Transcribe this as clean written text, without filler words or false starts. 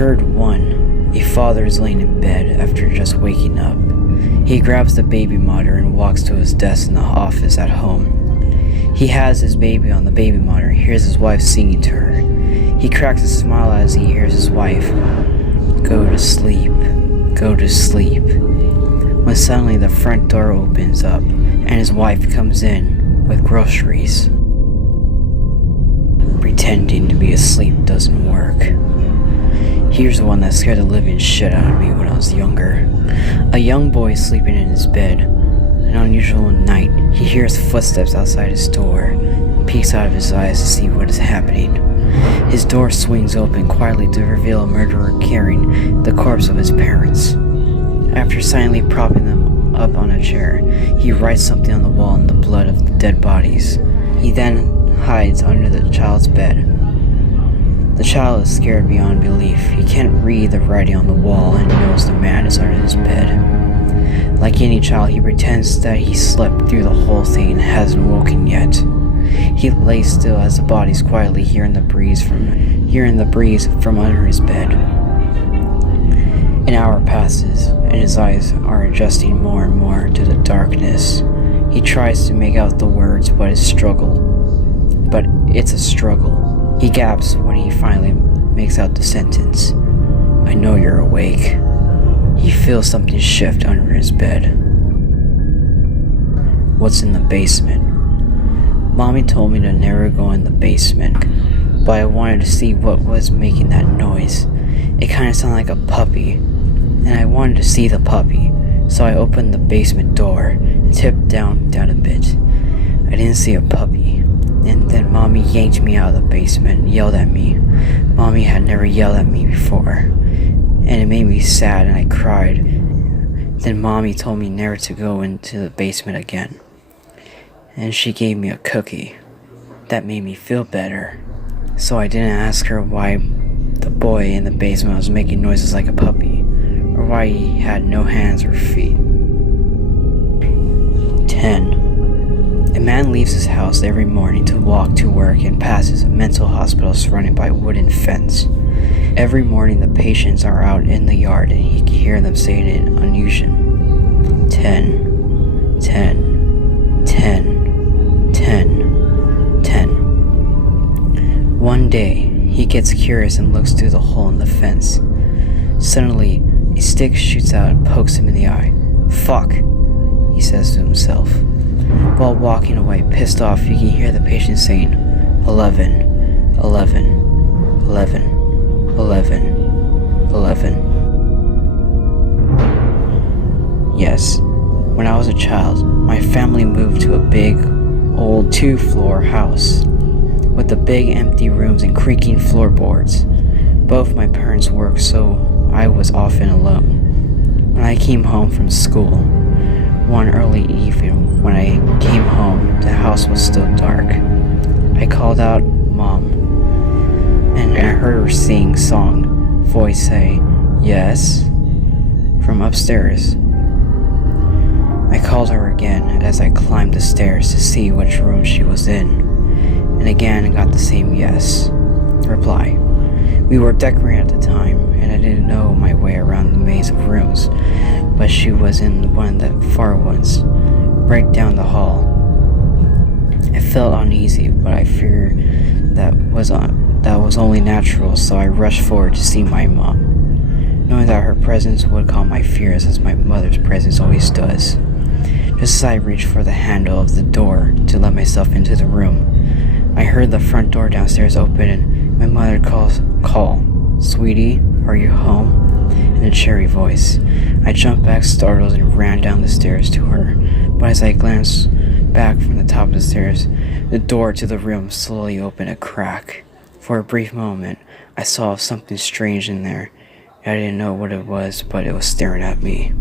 heard one. A father is laying in bed after just waking up. He grabs the baby monitor and walks to his desk in the office at home. He has his baby on the baby monitor and hears his wife singing to her. He cracks a smile as he hears his wife, "Go to sleep, go to sleep," when suddenly the front door opens up and his wife comes in with groceries. Pretending to be asleep doesn't work. Here's the one that scared the living shit out of me when I was younger. A young boy is sleeping in his bed. An unusual night, he hears footsteps outside his door and peeks out of his eyes to see what is happening. His door swings open quietly to reveal a murderer carrying the corpse of his parents. After silently propping them up on a chair, he writes something on the wall in the blood of the dead bodies. He then hides under the child's bed. The child is scared beyond belief. He can't read the writing on the wall and knows the man is under his bed. Like any child, he pretends that he slept through the whole thing and hasn't woken yet. He lays still as the bodies quietly hearing the breeze from under his bed. An hour passes, and his eyes are adjusting more and more to the darkness. He tries to make out the words, but it's a struggle. He gasps when he finally makes out the sentence, "I know you're awake." He feels something shift under his bed. What's in the basement? Mommy told me to never go in the basement, but I wanted to see what was making that noise. It kind of sounded like a puppy, and I wanted to see the puppy, so I opened the basement door and tipped down a bit. I didn't see a puppy, and then Mommy yanked me out of the basement and yelled at me. Mommy had never yelled at me before, and it made me sad and I cried. Then Mommy told me never to go into the basement again, and she gave me a cookie. That made me feel better, so I didn't ask her why the boy in the basement was making noises like a puppy, or why he had no hands or feet. 10. A man leaves his house every morning to walk to work and passes a mental hospital surrounded by a wooden fence. Every morning the patients are out in the yard and he can hear them saying in unison, 10, 10, 10, 10, 10. One day, he gets curious and looks through the hole in the fence. Suddenly, a stick shoots out and pokes him in the eye. "Fuck," he says to himself. While walking away, pissed off, you can hear the patient saying, 11, 11, 11, 11, 11. Yes, when I was a child, my family moved to a big, old 2-floor house with the big empty rooms and creaking floorboards. Both my parents worked, so I was often alone. When I came home from school, one early evening when I came home, the house was still dark. I called out, "Mom," and I heard her sing song, voice say, "Yes," from upstairs. I called her again as I climbed the stairs to see which room she was in, and again got the same yes reply. We were decorating at the time, and I didn't know my way around the maze of rooms, but she was in one of the far ones, right down the hall. I felt uneasy, but I feared that was only natural, so I rushed forward to see my mom, knowing that her presence would calm my fears as my mother's presence always does. Just as I reached for the handle of the door to let myself into the room, I heard the front door downstairs open and my mother call, "Sweetie, are you home?" in a cheery voice. I jumped back startled and ran down the stairs to her, but as I glanced back from the top of the stairs, the door to the room slowly opened a crack. For a brief moment, I saw something strange in there. I didn't know what it was, but it was staring at me.